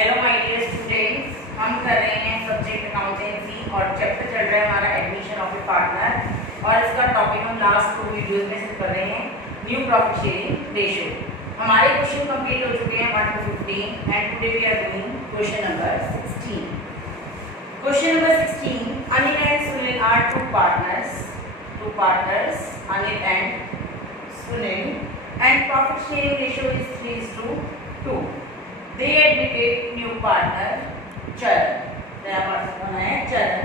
Hello my dear students, हम कर रहे हैं सब्जेक्ट अकाउंटेंसी और चैप्टर चल रहा है हमारा एडमिशन ऑफ ए पार्टनर और इसका टॉपिक हम लास्ट 2 वीडियोस में से कर रहे हैं न्यू प्रॉफिट शेयरिंग रेशियो। हमारे क्वेश्चन कंप्लीट हो चुके हैं 1 to 15 and today we are doing question number 16। Question number 16, Anil and Sunil are two partners, Anil and Sunil, and profit sharing ratio is 3:2. They admitted new partner चरण, नया partner बना है चरण।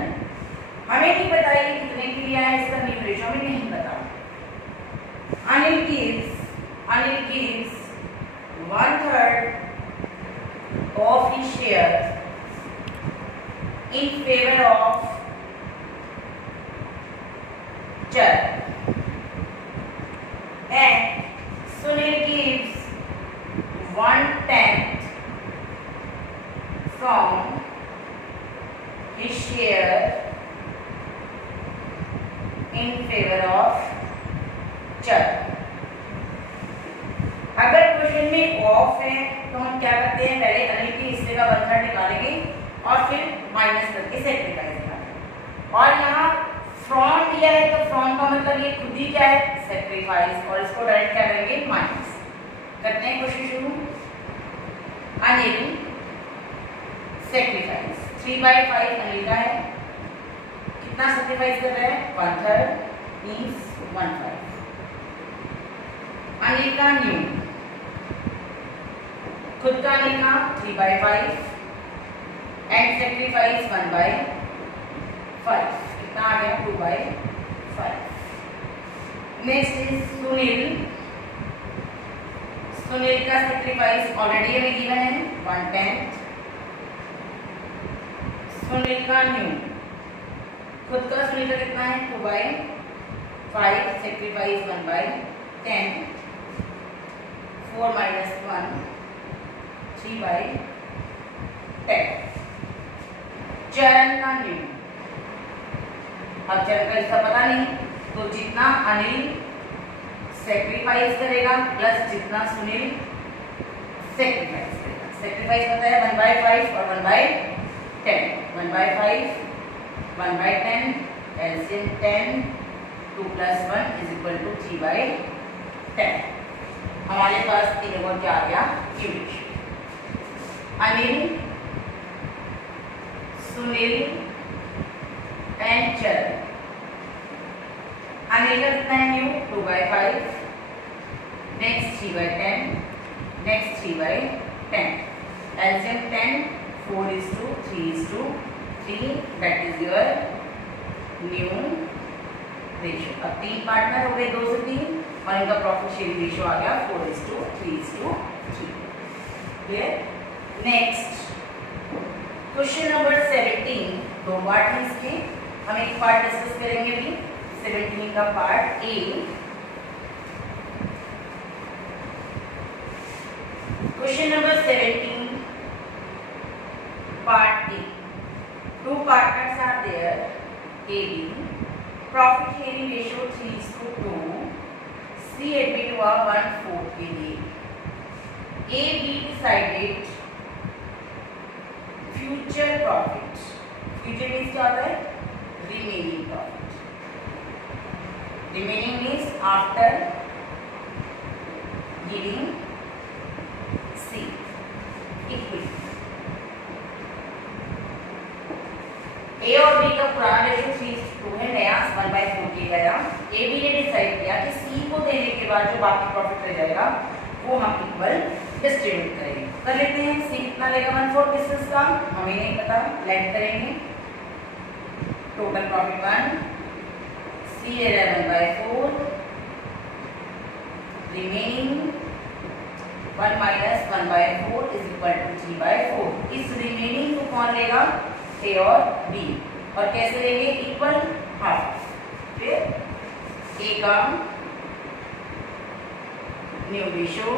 हमें नहीं पता ये कितने के लिए है, इसका न्यू रेशियो हमें नहीं पता। Anil gives 1/3 of his share in favor of चरण and Sunil gives 1/10 from his share in favor of चरण। अगर क्वेश्चन में ऑफ है तो हम क्या करते हैं, पहले अनिल के हिस्से का 1/3 निकालेंगे और फिर माइनस करके सेक्रीफाइस निकालेंगे। और यहाँ फ्रॉम दिया है तो फ्रॉम का मतलब ये खुद ही क्या है, सेक्रीफाइस, और इसको डायरेक्ट क्या करेंगे, माइनस। करते हैं क्वेश्चन शुरू। अनिल सेक्रीफाइस 3/5 अनिल का है, कितना सेक्रीफाइस कर रहा है, 1/3 मींस 1/5। अनिल का न्यू, खुद का अनिल का 3/5 एंड सेक्रीफाइस 1/5, कितना आ गया, 2/5। नेक्स्ट इज सुनील का सेक्रीफाइस ऑलरेडी हमें गिवन है 1/10। सुनील का न्यू, खुद का सुनील का कितना है, 2/5, सेक्रीफाइस 1/10, 4 - 1 3/10। चरण का न्यू, अब चरण का इसका पता नहीं तो जितना अनिल सेक्रीफाइस करेगा प्लस जितना सुनील सेक्रीफाइस करेगा। सेक्रीफाइस होता है 1/5 और 1/10। 1/5 1/10 एलसीएम 10, 2 + 1 = 3/10। हमारे पास तीनों को क्या आ गया, यूनिट। अनिल, सुनील एंड चरण। अनिल का कितना है new, 2/5, next 3/10, next 3/10, LCM 10, 4:3:3, that is your new ratio. अब 3 पार्टनर हो गए, 2 से 3, और इनका प्रॉफिट शेयरिंग रेशियो आ गया 4:3:3। Clear. Next question number 17, 2 part है इसके, हम एक पार्ट डिस्कस करेंगे अभी। 17 का part A. Question number 17 part A. 2 partners are there, AB, profit sharing ratio 3:2, C admit हुआ 1/4 के लिए। AB decided future profit, future means क्या होता है, remaining profit। Remaining means after giving C equity। A और B का पुराना ratio 3:2 है, नया 1/4 किया गया। A B ने डिसाइड किया कि C को देने के बाद जो बाकी प्रॉफिट रह जाएगा वो हम इक्वल डिस्ट्रीब्यूट करेंगे। कर लेते हैं। C कितना लेगा, 1/4 डिस्टेंस का हमें नहीं पता, लेट करेंगे। टोटल प्रॉफिट 1, C ले रहा है 1/4, रिमेनिंग 1 - 1/4 = 3/4। इस रिमेनिंग को कौन लेगा, A और B, और कैसे लेंगे, इक्वल हाफ। फिर A का न्यू रेशियो,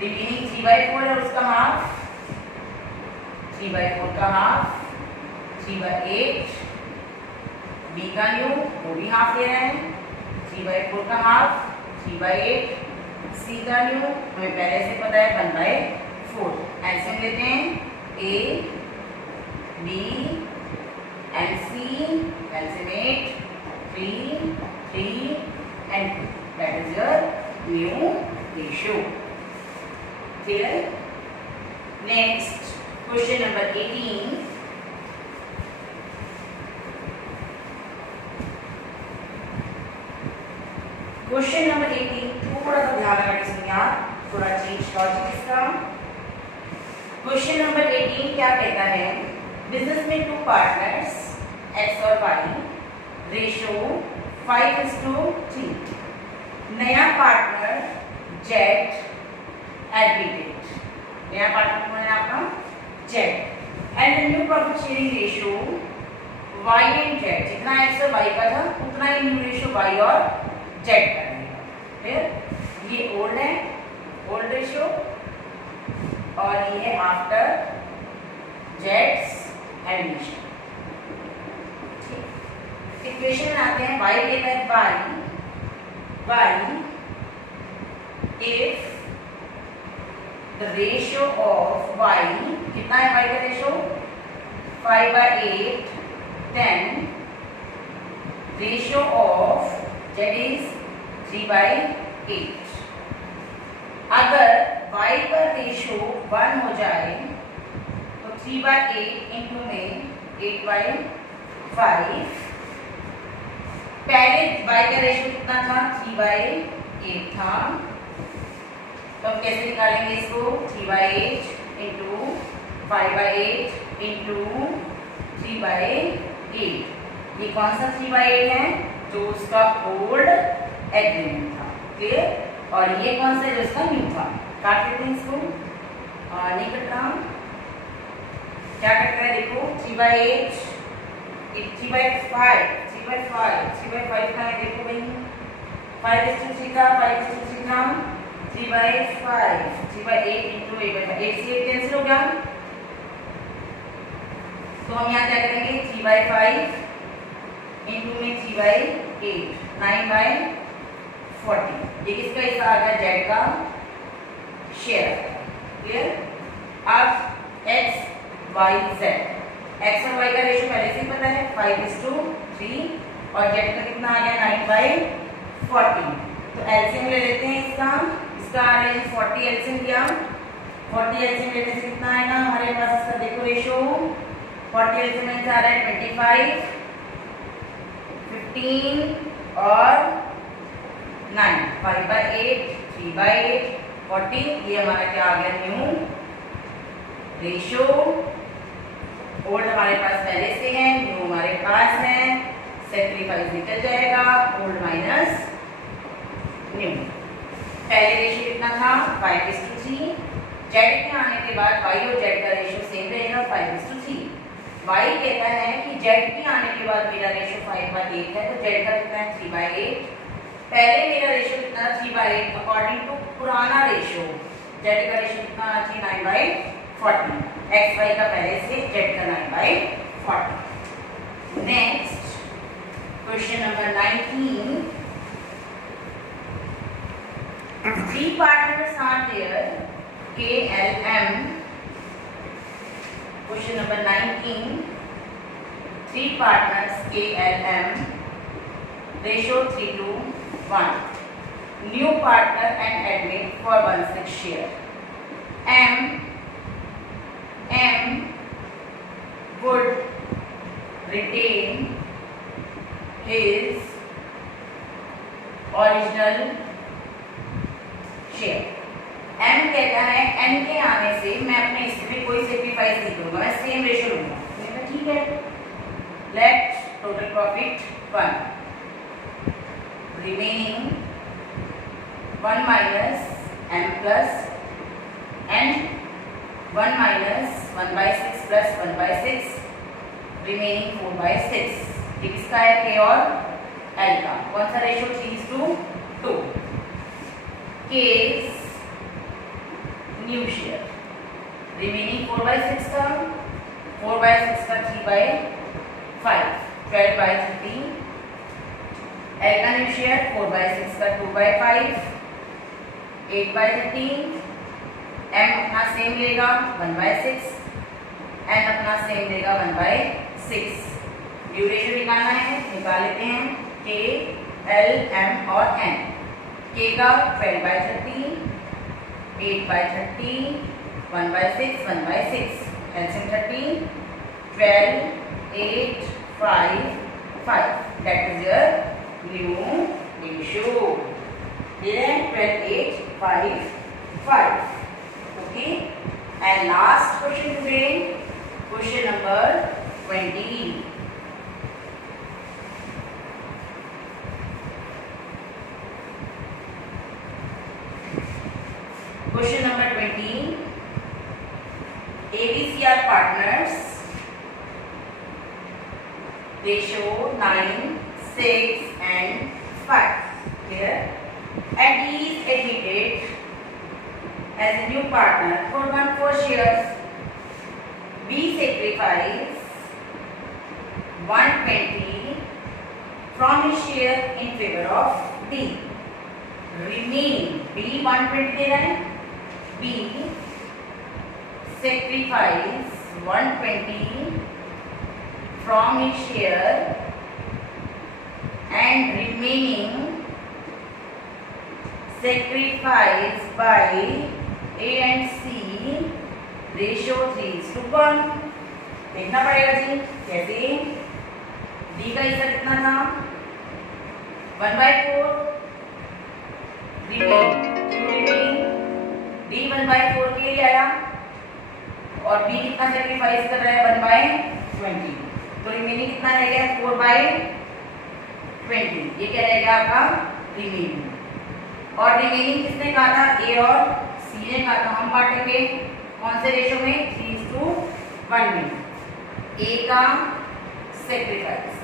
रिमेनिंग 3/4 है, उसका हाफ, 3/4 का हाफ 3/8। B का न्यू, वो भी हाफ ले रहे हैं, 3/4 का हाफ 3/8। C का न्यू हमें पहले से पता है 1/4। एलसीएम लेते हैं, A B and C, LCM 8, 3, 3 and 2. That is your new ratio. Clear? Next, question number 18. Question number 18 थोड़ा सा ध्यान लगा इसमें यार, थोड़ा चेंज लॉजिक इसका। क्वेश्चन नंबर 18 क्या कहता है, बिजनेस में 2 पार्टनर्स एक्स और वाई, रेशो 5:3। नया पार्टनर जेड एडमिटेड, नया पार्टनर कौन है आपका, Z, and new profit sharing ratio Y and Z, जितना एक्स और वाई का था उतना ही न्यू रेशो वाई और जेड का रहेगा। फिर ये ओल्ड है, ओल्ड रेशियो, और ये है आफ्टर जेड्स एडमिशन। इक्वेशन में आते हैं, y कहता है y if the ratio of y, कितना है y का ratio 5/8, then ratio of z is 3/8। अगर y का रेशियो 1 हो जाए तो 3/8 इंटू में 8/5। पहले y का रेशियो कितना था, 3/8 था, तो हम कैसे निकालेंगे इसको, 3/8 इंटू 5/8 इंटू 3/8। ये कौन सा 3/8 है, जो उसका ओल्ड एग्रीमेंट था। क्लियर? और ये कौन सा है, जो उसका न्यू था। काट लेते हैं इसको, नहीं कट रहा, क्या कट रहा है देखो, 3/8 3/5 3/5 का है, देखो भाई 5:3 का 5:3 का 3/5 3/8 इंटू 8/5, 8 से 8 कैंसिल हो गया, तो हम यहाँ क्या करेंगे, 3/5 इंटू में 3/8, 9/40। ये किसका हिस्सा आ गया, जेड का शेयर। क्लियर? अब एक्स वाई जेड, एक्स और वाई का रेशियो पहले से ही पता है 5:3, और जेड का कितना आ गया 9/40। तो एलसीएम ले लेते हैं इसका आ रहा है 40, एलसीएम लिया, 40 एलसीएम लेने से कितना आएगा हमारे पास, इसका देखो रेशियो 40 एलसीएम में आ रहा है 25, 15 और 9, 5/8 3/8 40। ये हमारा क्या आ गया, न्यू रेशियो। ओल्ड हमारे पास पहले से है, न्यू हमारे पास है, सेक्रीफाइस निकल जाएगा, ओल्ड माइनस न्यू। पहले रेशियो कितना था 5:3, जेड के आने के बाद वाई और जेड का रेशियो सेम रहेगा 5:3। वाई कहता है कि जेड के आने के बाद मेरा रेशियो 5/8 है, तो जेड का कितना है 3/8। पहले मेरा रेशियो कितना 3/8, अकॉर्डिंग टू पुराना रेशियो जेड का रेशियो कितना आना चाहिए 9/40। एक्स वाई का पहले से, जेड का 9/40। Next question number 19, 3 partners are there, KLM. Question number 19, 3 partners KLM, ratio 3:1. New partner and admit for 1/6 share. M would retain his original share. M कहता है एन के आने से मैं अपने हिस्से में कोई सेक्रीफाइस नहीं करूंगा, मैं सेम रेशियो लूंगा। मैंने ठीक है, let total profit 1, remaining 1 minus M plus and 1 minus 1/6 plus 1/6, remaining 4/6। ये किसका है, के और एल का। कौन सा ratio, 3:2। Case new share, remaining 4/6 का 3/5, 12/13। एल का न्यू शेयर 4/6 का 2/5, 8/13। m अपना सेम लेगा 1/6, n अपना सेम लेगा 1/6। ड्यू रेशियो निकालना है, निकाल लेते हैं k, l, m और n। k का 12/30, 8/30, 1/6, 1/6, LCM 30, 12, 8, 5, 5, that is your new ratio. Then 12, 8, 5, 5. Okay, and last question today, question number 20. Question number 20. ABC are partners. They show 9, 6 and 5 here, and he is admitted as a new partner for 1/4 shares. B sacrifice 120 from his share in favor of D. Remaining B 120 दे रहा है, B sacrifice 120 from his share and remaining sacrifice by A and C ratio 3:1। देखना पड़ेगा जी कैसे। D का हिस्सा कितना था 1/4, D 1/4 के लिए आया और B कितना सेक्रीफाइस कर रहा है 1/20, तो रिमेनिंग कितना रह गया 4/20। ये क्या रहेगा आपका रिमेनिंग। और रिमेनिंग किसने कहा था A और C ने कहा था हम बांटेंगे कौन से रेशो में 3:1 में। A का सेक्रीफाइस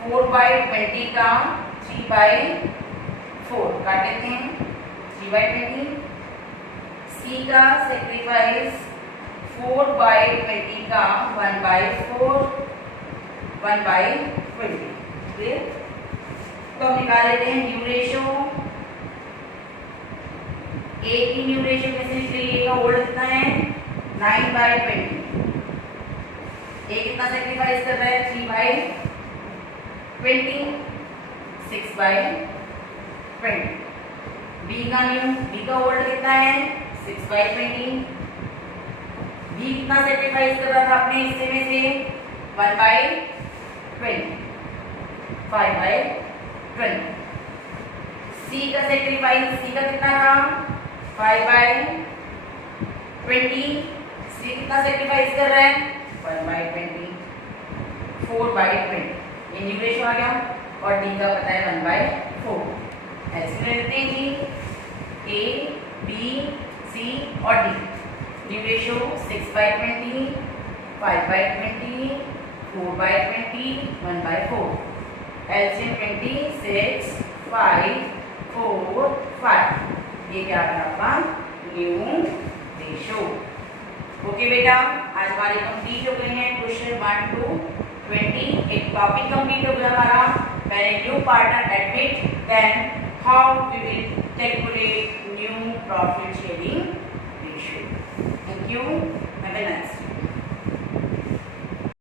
4/20 का 3/4 काट लेते हैं 3/20। C का सेक्रीफाइस 4/20 का 1/4 1/20। क्लियर। तो हम निकाल लेते हैं न्यू रेशो। A की न्यू रेशो कैसे निकलेगी, A का होल्ड कितना है 9/20। A कितना सेक्रीफाइस कर रहा है 3/20, 6/20। B का न्यू, B का होल्ड कितना है 6/20। B कितना सेक्रीफाइस कर रहा था अपने हिस्से में से 1/20, 5/20। C का सेक्रीफाइस, C का कितना था 5/20। C कितना सेक्रीफाइस कर रहा है 1/20, 4/20। ये न्यू रेशो आ गया और D का पता है 1/4। ऐसे लेते हैं जी A, B, C और D। New ratio 6/20, 5/20, 4/20, 1/4। LCM 26, 5, 4, 5। ये क्या है आपका न्यू रेशो। ओके बेटा, आज हमारे कंप्लीट हो गए हैं क्वेश्चन 1 to 20। एक टॉपिक कंप्लीट हो गया हमारा। पहले new partner admit, then how we will calculate new profit sharing ratio. Thank you, have a nice day.